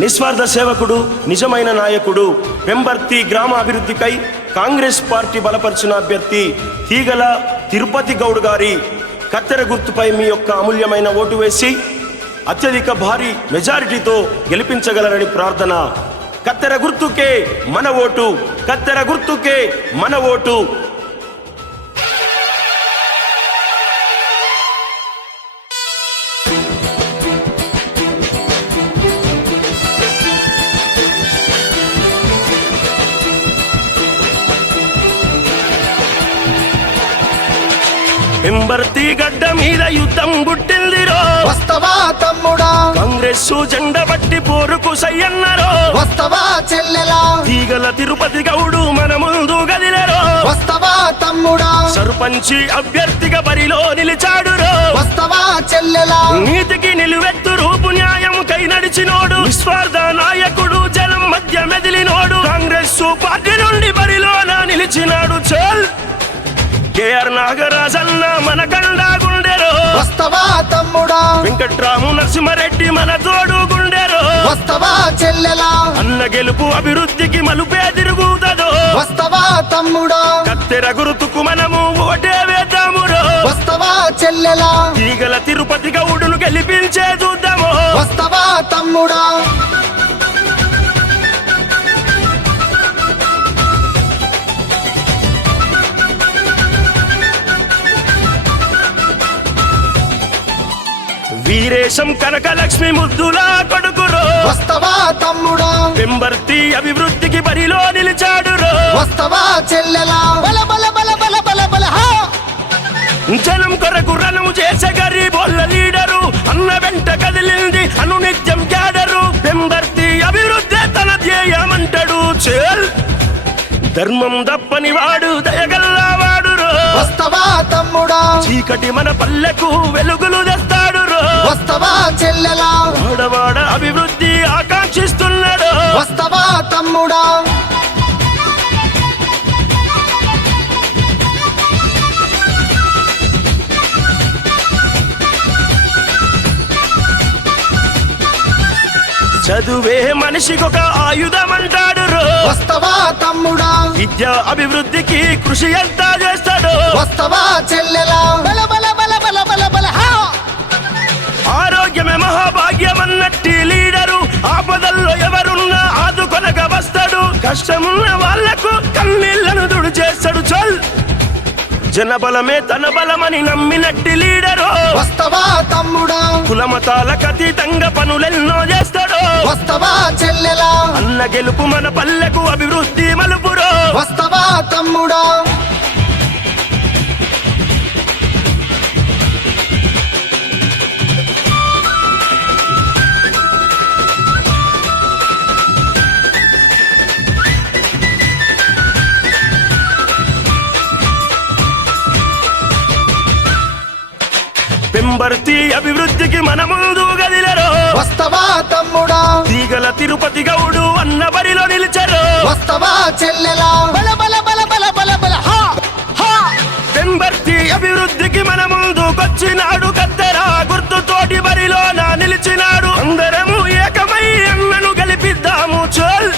నిస్వార్థ సేవకుడు, నిజమైన నాయకుడు, పెంబర్తి గ్రామ అభివృద్ధికై కాంగ్రెస్ పార్టీ బలపరిచిన అభ్యర్థి తీగల తిరుపతి గౌడ్ గారి కత్తెర గుర్తుపై మీ యొక్క అమూల్యమైన ఓటు వేసి అత్యధిక భారీ మెజారిటీతో గెలిపించగలరని ప్రార్థన. కత్తెర గుర్తుకే మన ఓటు, కత్తెర గుర్తుకే మన ఓటు. పెంబర్తి గడ్డ మీద యుద్ధం గుట్టిందిరో, వస్తవా తమ్ముడా? కాంగ్రెస్ జెండా బట్టి పోరుకు సయ్యన్నరో, వస్తవా చెల్లెలా? తీగల తిరుపతి గౌడు మన ముందు గదిలేరో, వస్తవా తమ్ముడా? సర్పంచి అభ్యర్థిగా బరిలో నిలిచాడురో, వస్తవా చెల్లెలా? నీతికి నిలువెత్తు రూపు న్యాయం కై నడిచినోడు, నిస్వార్థ నాయకుడు, జనం మధ్య మెదిలినోడు, కాంగ్రెస్ పార్టీ నుండి బరిలోన నిలిచినాడు. చల్ కేఆర్ నాగరాజన్న మన కండా గుండెరో, వస్తవా తమ్ముడా? వెంకట్రాము నరసింహారెడ్డి మన తోడు గుండెరో, వస్తవా చెల్లెలా? అన్న గెలుపు అభివృద్ధికి మలుపే తిరుగుతదో, వస్తవా తమ్ముడా? కత్తెర గుర్తుకు మనము ఓటే వేద్దామురో, వస్తవా చెల్లెలా? తీగల తిరుపతి గౌడును గెలిపించే చూద్దాము, వస్తవా తమ్ముడా? వీరేశం కనకలక్ష్మి ముద్దులా కొడుకురో, వస్తవా తమ్ముడా? పెంబర్తి అభివృద్ధికి బరిలో నిలిచాడురో, వస్తవా చెల్లెలా? బల బల బల బల బల బల హా! జనం కొరకు రణము చేసే గరీబోళ్ళ లీడరు, అన్న వెంట కదిలింది అనునిత్యం క్యాడరు, పెంబర్తి అభివృద్ధి తన ధ్యేయమంటాడు. చేల్ ధర్మం దప్పని వాడు దయగల్లవాడురో, వస్తవా తమ్ముడా? చీకటి మన పల్లెకు వెలుగులు తెస్తాడురో, వస్తవా చెల్లెలా? వాడవాడ అభివృద్ధి ఆకాంక్షిస్తున్నాడు, వస్తవా తమ్ముడా? చదువే మనిషికొక ఆయుధమంటాడు, వస్తవా తమ్ముడా? విద్యా అభివృద్ధికి కృషి ఎంత చేస్తాడు, వస్తవా చెల్లెలా? బల బల బల బల బల బల హా! ఆరోగ్యమే మహాభాగ్యమన్నట్టి లీడరు, ఆపదల్లో ఎవరున్నా ఆదుకొనక వస్తాడు, కష్టమున్న వాళ్లకు కన్నీళ్లను దుడు చేస్తాడు. చల్ జనబలమే తన బలమని నమ్మినట్టి లీడరు, వస్తవా తమ్ముడా? కులమతాలకు అతీతంగా పనులెన్నో చేస్తాడు, వస్తవా చెల్లెలా? అన్న గెలుపు మన పల్లెకు అభివృద్ధి మలుపురో, వస్తవా తమ్ముడా? పెంబర్తి అభివృద్ధికి మన ముందు గదిలేరో, వస్తవా తమ్ముడా? తీగల తిరుపతి గౌడు అన్న బరిలో నిలిచారు, వస్తవా చెల్లెలా? బల బల బల బల బల బల హా! హా! పెంబర్తి అభివృద్ధికి మన ముందుకొచ్చినాడు, కత్తెర గుర్తుతోటి బరిలో నిలిచినాడు, అందరము ఏకమై అన్నను గెలిపిద్దాము. చల్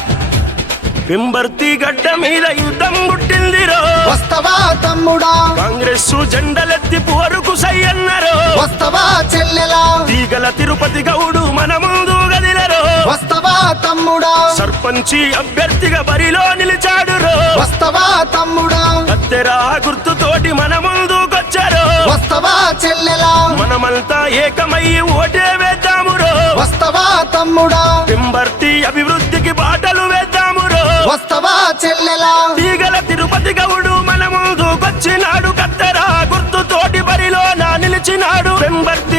పెంబర్తి గడ్డ మీద యుద్ధం గుట్టిందిరో, వస్తవా తమ్ముడా? కాంగ్రెస్ జెండలెత్తి పోరుకు సయ్యన్నరో, వస్తవా చెల్లెలా? తీగల తిరుపతి గౌడు మన ముందు గదిలేరో, వస్తవా తమ్ముడా? సర్పంచి అభ్యర్థిగా బరిలో నిలిచాడురో, వస్తవా తమ్ముడా? కత్తెర గుర్తుతోటి మన ముందుకొచ్చారు, వస్తవా చెల్లెలా? మనమంతా ఏకమై ఓటే వేద్దామురో, వస్తవా తమ్ముడా? పెంబర్తి అభివృద్ధికి బాటలు వేద్దామురో, వస్తవా చెల్లెలా? తీగల తిరుపతి గౌడు మన ముందుకొచ్చినాడు, కత్తెర గుర్తుతోటి బరిలో నిలిచినాడు, పెంబర్తి